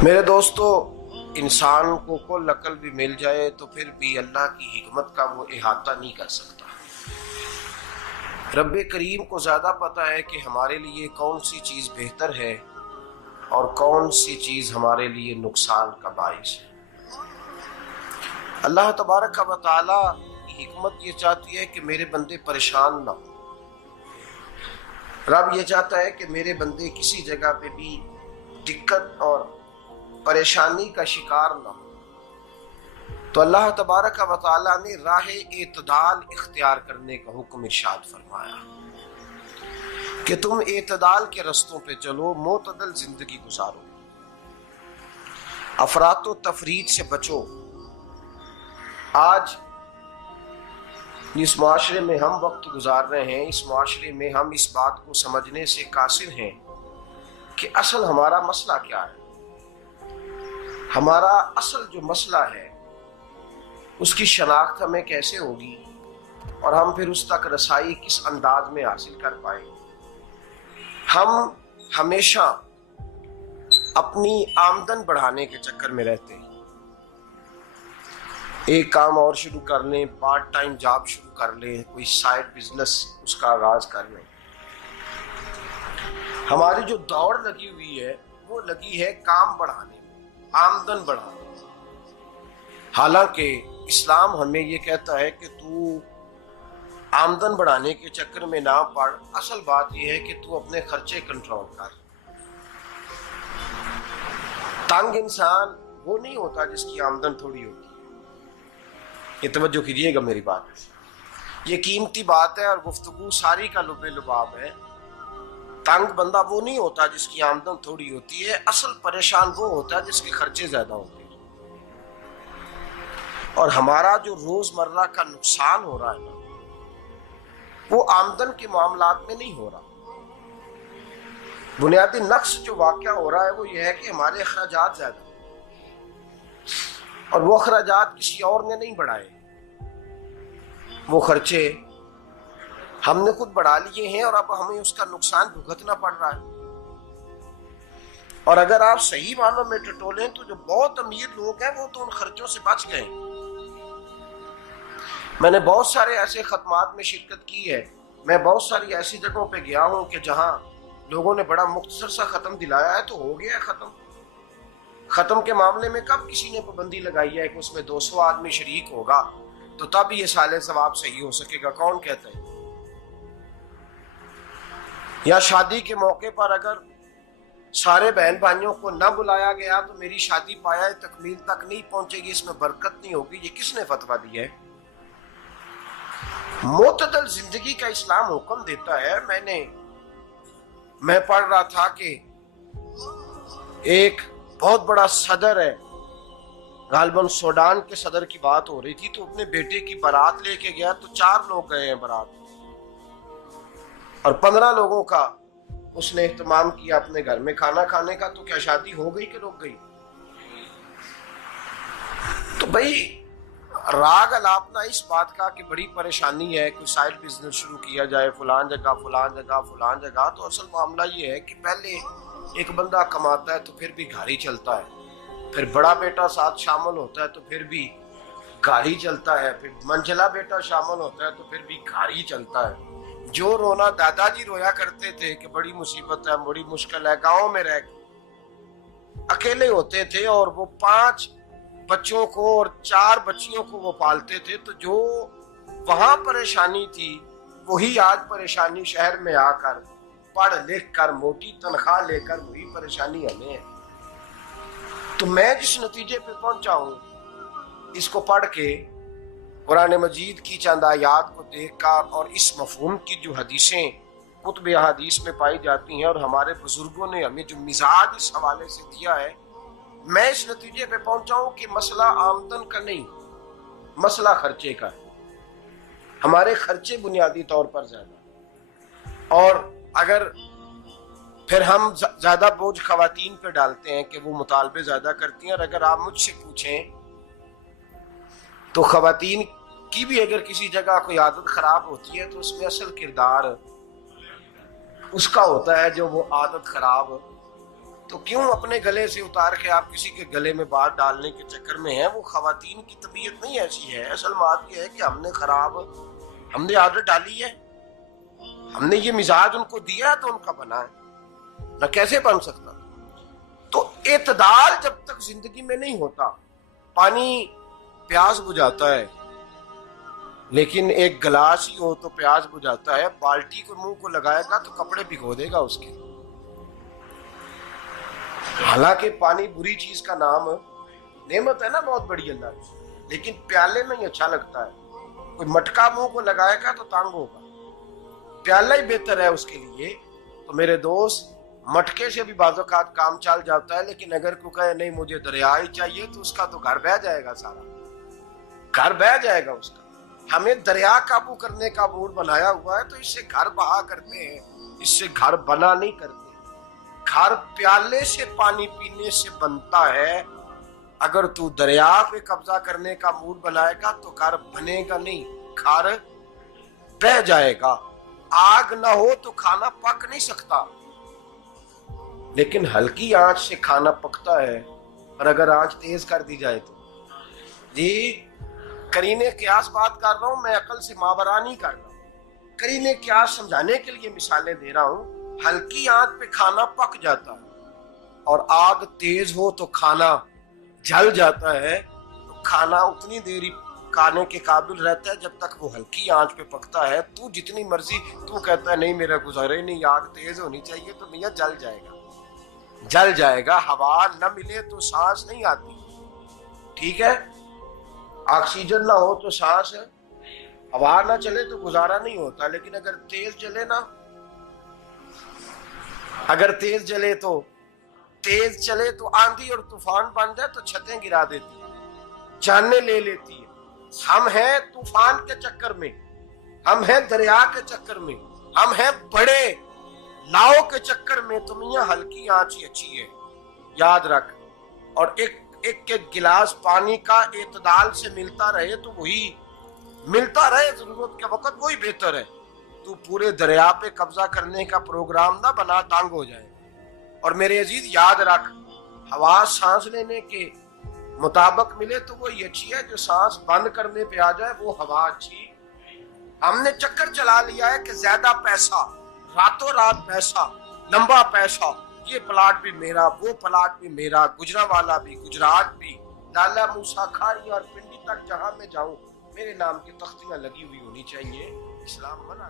मेरे दोस्तों, इंसान को कुल अकल भी मिल जाए तो फिर भी अल्लाह की हिकमत का वो इहाता नहीं कर सकता। रब्बे करीम को ज़्यादा पता है कि हमारे लिए कौन सी चीज़ बेहतर है और कौन सी चीज़ हमारे लिए नुकसान का बाइस है। अल्लाह तबारक व तआला की हिकमत ये चाहती है कि मेरे बंदे परेशान ना हो। रब ये चाहता है कि मेरे बंदे किसी जगह पे भी दिक्कत और परेशानी का शिकार ना हो। तो अल्लाह तबारक व तआला ने राह एतदाल इख्तियार करने का हुक्म इरशाद फरमाया कि तुम एतदाल के रस्तों पे चलो, मोतदल जिंदगी गुजारो, अफरातो तफरीद से बचो। आज जिस माशरे में हम वक्त गुजार रहे हैं, इस माशरे में हम इस बात को समझने से कासिर हैं कि असल हमारा मसला क्या है। हमारा असल जो मसला है उसकी शनाख्त हमें कैसे होगी और हम फिर उस तक रसाई किस अंदाज में हासिल कर पाएंगे। हम हमेशा अपनी आमदन बढ़ाने के चक्कर में रहते हैं। एक काम और शुरू कर लें, पार्ट टाइम जॉब शुरू कर लें, कोई साइड बिजनेस उसका आगाज कर लें। हमारी जो दौड़ लगी हुई है वो लगी है काम बढ़ाने में, आमदन बढ़ाने में। हालांकि इस्लाम हमें ये कहता है कि तू आमदन बढ़ाने के चक्कर में ना पड़। असल बात यह है कि तू अपने खर्चे कंट्रोल कर। तंग इंसान वो नहीं होता जिसकी आमदन थोड़ी होती है। ये तवज्जो कीजिएगा मेरी बात, ये कीमती बात है और गुफ्तगू सारी का लुबे लुबाब है। तंग बंदा वो नहीं होता जिसकी आमदन थोड़ी होती है। असल परेशान वो होता है जिसके खर्चे ज्यादा होते हैं। और हमारा जो रोजमर्रा का नुकसान हो रहा है ना, वो आमदन के मामलात में नहीं हो रहा। बुनियादी नक्श जो वाक़या हो रहा है वो ये है कि हमारे अखराजात ज्यादा, और वो अखराजात किसी और ने नहीं बढ़ाए। वो खर्चे हमने खुद बढ़ा लिए हैं और अब हमें उसका नुकसान भुगतना पड़ रहा है। और अगर आप सही मानों में टटोलें तो जो बहुत अमीर लोग हैं वो तो उन खर्चों से बच गए। मैंने बहुत सारे ऐसे खत्मात में शिरकत की है। मैं बहुत सारी ऐसी जगहों पे गया हूं कि जहां लोगों ने बड़ा मुख्तसर सा खत्म दिलाया है तो हो गया है खत्म। खत्म के मामले में कब किसी ने पाबंदी लगाई है कि उसमें 200 आदमी शरीक होगा तो तब ये साले सवाब सही हो सकेगा? कौन कहता है? या शादी के मौके पर अगर सारे बहन भाइयों को न बुलाया गया तो मेरी शादी पाया तकमील तक नहीं पहुंचेगी, इसमें बरकत नहीं होगी। ये किसने फतवा दिया है? मोतदल जिंदगी का इस्लाम हुक्म देता है। मैं पढ़ रहा था कि एक बहुत बड़ा सदर है, गालिबन सूडान के सदर की बात हो रही थी, तो अपने बेटे की बारात लेके गया तो 4 लोग गए हैं बारात, और 15 लोगों का उसने एहतमाम किया अपने घर में खाना खाने का। तो क्या शादी हो गई कि रुक गई? तो भाई राग अलापना इस बात का कि बड़ी परेशानी है, कोई साइड बिजनेस शुरू किया जाए फलान जगह फलान जगह फलान जगह। तो असल मामला ये है कि पहले एक बंदा कमाता है तो फिर भी घर ही चलता है, फिर बड़ा बेटा साथ शामिल होता है तो फिर भी घर ही चलता है, फिर मंझला बेटा शामिल होता है तो फिर भी घर ही चलता है। जो रोना दादाजी रोया करते थे कि बड़ी मुसीबत है, बड़ी मुश्किल है, गाँव में रह अकेले होते थे और वो 5 बच्चों को और 4 बच्चियों को वो पालते थे। तो जो वहां परेशानी थी वही आज परेशानी शहर में आकर पढ़ लिख कर मोटी तनख्वाह लेकर वही परेशानी हमें है। तो मैं जिस नतीजे पे पहुंचा हूं इसको पढ़ के, कुरान मजीद की चंद आयात को देखकर और इस मफहूम की जो हदीसें कुतुब हदीस में पाई जाती हैं और हमारे बुजुर्गों ने हमें जो मिजाज इस हवाले से दिया है, मैं इस नतीजे पे पहुंचा हूं कि मसला आमदन का नहीं, मसला खर्चे का है। हमारे खर्चे बुनियादी तौर पर ज्यादा, और अगर फिर हम ज्यादा बोझ खवातीन पे डालते हैं कि वो मुतालबे ज्यादा करती हैं। और अगर आप मुझसे पूछें तो खवातीन की भी अगर किसी जगह कोई आदत खराब होती है तो उसमें असल किरदार उसका होता है जो वो आदत खराब तो क्यों अपने गले से उतार के आप किसी के गले में बात डालने के चक्कर में हैं? वो खवातीन की तबीयत नहीं ऐसी है। असल बात यह है कि हमने आदत डाली है, हमने ये मिजाज उनको दिया तो उनका बना है, ना कैसे बन सकता। तो एतदाल जब तक जिंदगी में नहीं होता, पानी प्यास बुझाता है, लेकिन एक गिलास ही हो तो प्यास बुझाता है। बाल्टी को मुंह को लगाएगा तो कपड़े भिगो देगा उसके। हालांकि पानी बुरी चीज का नाम नेमत है ना, बहुत बड़ी अल्लाह की, लेकिन प्याले में ही अच्छा लगता है। कोई मटका मुंह को लगाएगा तो तंग होगा, प्याला ही बेहतर है उसके लिए। तो मेरे दोस्त, मटके से भी बाज़-औक़ात काम चल जाता है, लेकिन अगर कोई कहे नहीं मुझे दरिया ही चाहिए तो उसका तो घर बह जाएगा, सारा घर बह जाएगा उसका। हमें दरिया काबू करने का मूड बनाया हुआ है, तो इससे घर बहा करते हैं, इससे घर बना नहीं करते। घर प्याले से पानी पीने से बनता है। अगर तू दरिया पे कब्जा करने का मूड बनाएगा तो घर बनेगा नहीं, घर बह जाएगा। आग ना हो तो खाना पक नहीं सकता, लेकिन हल्की आंच से खाना पकता है। और अगर आंच तेज कर दी जाए तो जी, करीने क्यास बात कर रहा हूं मैं, अकल से मावरा नहीं कर रहा। करीने क्यास समझाने के लिए मिसालें दे रहा हूं। हल्की आंच पे खाना पक जाता है, और आग तेज हो तो खाना जल जाता है। तो खाना उतनी देर ही खाने के काबिल रहता है जब तक वो हल्की आंच पे पकता है। तू जितनी मर्जी तू कहता है नहीं मेरा गुजारे नहीं, आग तेज होनी चाहिए, तो मियां जल जाएगा, जल जाएगा। हवा न मिले तो सांस नहीं आती, ठीक है। ऑक्सीजन ना हो तो सांस है, हवा ना चले तो गुजारा नहीं होता। लेकिन अगर तेज जले ना, अगर तेज जले तो तेज चले तो आंधी और तूफान बन जाए तो छतें गिरा देती है, जाने ले लेती है। हम हैं तूफान के चक्कर में, हम हैं दरिया के चक्कर में, हम हैं बड़े नाव के चक्कर में। तो मियां हल्की आंच ही अच्छी है, याद रख। और एक गिलास पानी का एतदाल से मिलता रहे तो वही मिलता रहे, जरूरत के वक्त वही बेहतर है। तू पूरे दरिया पे कब्जा करने का प्रोग्राम ना बना, तंग हो जाए। और मेरे अजीज याद रख, हवा सांस लेने के मुताबिक मिले तो वो ये अच्छी है, जो सांस बंद करने पे आ जाए वो हवा अच्छी। हमने चक्कर चला लिया है कि ज्यादा पैसा, रातों रात पैसा, लंबा पैसा, ये प्लाट भी मेरा, वो प्लाट भी मेरा, गुजरावाला भी, गुजरात भी, लाला मूसा खाड़ी और पिंडी तक जहां मैं जाऊं मेरे नाम की तख्तियां लगी हुई होनी चाहिए। इस्लाम मना